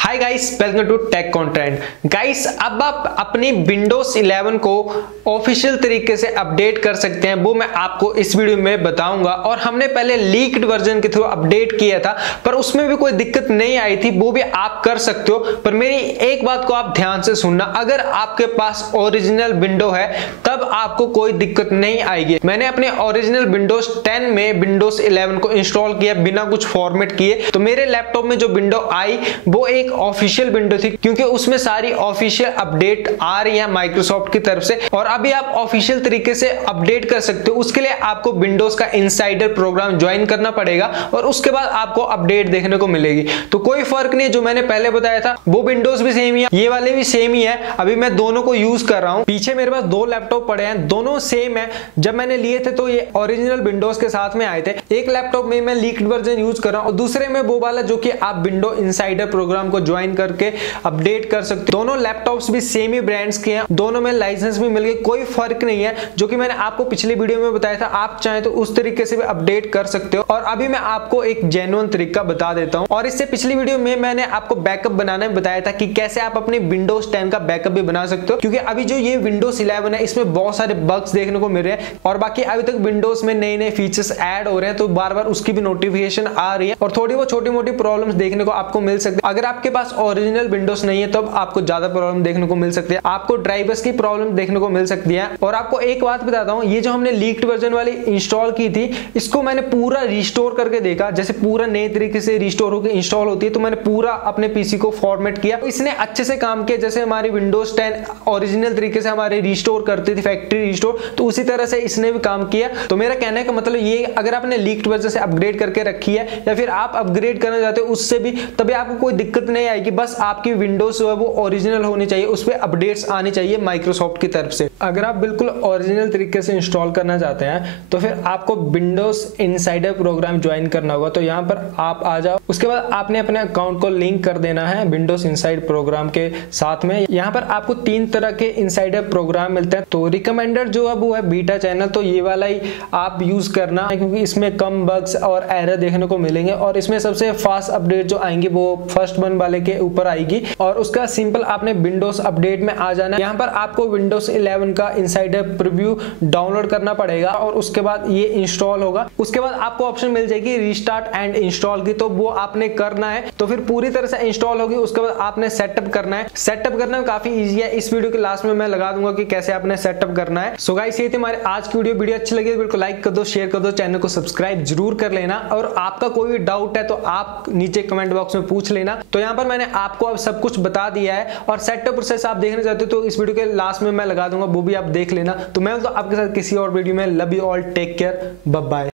Hi guys, welcome to tech content. Guys, अब आप अपनी विंडोज 11 को ऑफिशियल तरीके से अपडेट कर सकते हैं, वो मैं आपको इस वीडियो में बताऊंगा। और हमने पहले लीक्ड वर्जन के थ्रू अपडेट किया था, पर उसमें भी कोई दिक्कत नहीं आई थी, वो भी आप कर सकते हो। पर मेरी एक बात को आप ध्यान से सुनना, अगर आपके पास ओरिजिनल विंडो है तब आपको कोई दिक्कत नहीं आएगी। मैंने अपने ओरिजिनल विंडोज 10 में विंडोज 11 को इंस्टॉल किया बिना कुछ फॉर्मेट किए, तो मेरे लैपटॉप में जो विंडो आई वो एक ऑफिशियल विंडो थी, क्योंकि उसमें सारी ऑफिशियल अपडेट आ रही है माइक्रोसॉफ्ट की तरफ से। और अभी आप ऑफिशियल तरीके से अपडेट कर सकते हो। उसके लिए आपको विंडोज का इनसाइडर प्रोग्राम ज्वाइन करना पड़ेगा और उसके बाद आपको अपडेट देखने को मिलेगी। तो कोई फर्क नहीं है, जो मैंने पहले बताया था वो विंडोज भी सेम ही है, ये वाले भी सेम ही है। अभी मैं दोनों को यूज कर रहा हूं। पीछे मेरे पास दो लैपटॉप पड़े हैं, दोनों सेम है। जब मैंने लिए थे तो ये ओरिजिनल विंडोज के साथ में आए थे। एक लैपटॉप में मैं लीक्ड वर्जन यूज कर रहा हूं और दूसरे में वो वाला जो कि आप विंडो इनसाइडर प्रोग्राम को ज्वाइन करके अपडेट कर सकते हो। दोनों लैपटॉप्स भी सेम ही ब्रांड्स के हैं, दोनों में लाइसेंस भी मिल गए, कोई फर्क नहीं है। जो कि मैंने आपको पिछली वीडियो में बताया था, आप चाहें तो उस तरीके से भी अपडेट कर सकते हो। और अभी मैं आपको एक जेन्युइन तरीका बता देता हूं। और इससे पिछली वीडियो में मैंने आपको बैकअप बनाना बताया था कि कैसे आप अपने विंडोज 10 का बैकअप भी बना सकते हो, क्योंकि अभी जो ये विंडोज 11 है इसमें बहुत सारे बग्स देखने को मिल रहे हैं। और बाकी अभी तक विंडोज में नए नए फीचर्स ऐड हो रहे हैं, तो बार बार उसकी भी नोटिफिकेशन आ रही है और थोड़ी वो छोटी मोटी प्रॉब्लम्स देखने को आपको मिल सकती है। अगर आपके पास ओरिजिनल विंडोज नहीं है तो आपको ज्यादा प्रॉब्लम देखने को मिल सकती है, आपको ड्राइवर्स की प्रॉब्लम देखने को मिल सकती है। और आपको एक बात बताता हूं, ये जो हमने लीक्ड वर्जन वाली इंस्टॉल की थी, इसको मैंने पूरा रिस्टोर करके देखा, जैसे पूरा नए तरीके से रिस्टोर होकर इंस्टॉल होती है। तो मैंने पूरा अपने पीसी को फॉर्मेट किया, तो इसने अच्छे से काम किया। जैसे हमारी विंडोज 10 ओरिजिनल तरीके से हमारे रिस्टोर करती थी, फैक्ट्री रिस्टोर, तो उसी तरह से इसने भी काम किया। तो मेरा कहने का मतलब ये, अगर आपने लीक्ड वर्जन से अपग्रेड करके रखी है या फिर आप अपग्रेड करना चाहते हो उससे भी, तभी आपको कोई दिक्कत नहीं आएगी। बस आपकी विंडोज जो है वो ओरिजिनल होनी चाहिए, उस पर अपडेट्स आनी चाहिए माइक्रोसॉफ्ट की तरफ से। अगर आप बिल्कुल ओरिजिनल तरीके से इंस्टॉल करना चाहते हैं तो फिर आपको विंडोज इनसाइडर प्रोग्राम ज्वाइन करना होगा। तो यहाँ पर आप आ जाओ, उसके बाद आपने अपने अकाउंट को लिंक कर देना है विंडोज इनसाइड प्रोग्राम के साथ में। यहाँ पर आपको 3 तरह के इनसाइडर प्रोग्राम मिलते हैं। तो रिकमेंडेड जो है वो है बीटा चैनल, तो ये वाला ही आप यूज करना है, क्योंकि इसमें कम बग्स और एरर देखने को मिलेंगे। और इसमें सबसे फास्ट अपडेट जो आएंगी वो फर्स्ट वन वाले के ऊपर आएगी। और उसका सिंपल आपने विंडोज अपडेट में आ जाना है। यहाँ पर आपको विंडोज 11 का इनसाइडर प्रीव्यू डाउनलोड करना पड़ेगा और उसके बाद ये इंस्टॉल होगा। उसके बाद आपको ऑप्शन मिल जाएगी रिस्टार्ट एंड इंस्टॉल की, तो वो आपने करना है। तो फिर पूरी तरह से इंस्टॉल होगी, उसके बाद आपने सेटअप करना है। सेटअप करना काफी इजी है, इस वीडियो के लास्ट में मैं लगा दूंगा कि कैसे आपने सेटअप करना है। सो गाइस, ये थी हमारी आज की वीडियो अच्छी लगी तो बिल्कुल लाइक कर दो, शेयर कर दो, चैनल को सब्सक्राइब जरूर कर लेना। और आपका कोई भी डाउट है तो आप नीचे कमेंट बॉक्स में पूछ लेना। तो यहाँ पर मैंने आपको अब सब कुछ बता दिया है, और सेटअप प्रोसेस आप देखना चाहते हो तो इस वीडियो के लास्ट में मैं लगा दूंगा, वो भी आप देख लेना। तो मैं तो आपके साथ किसी और वीडियो में। Love you all, take care, bye bye.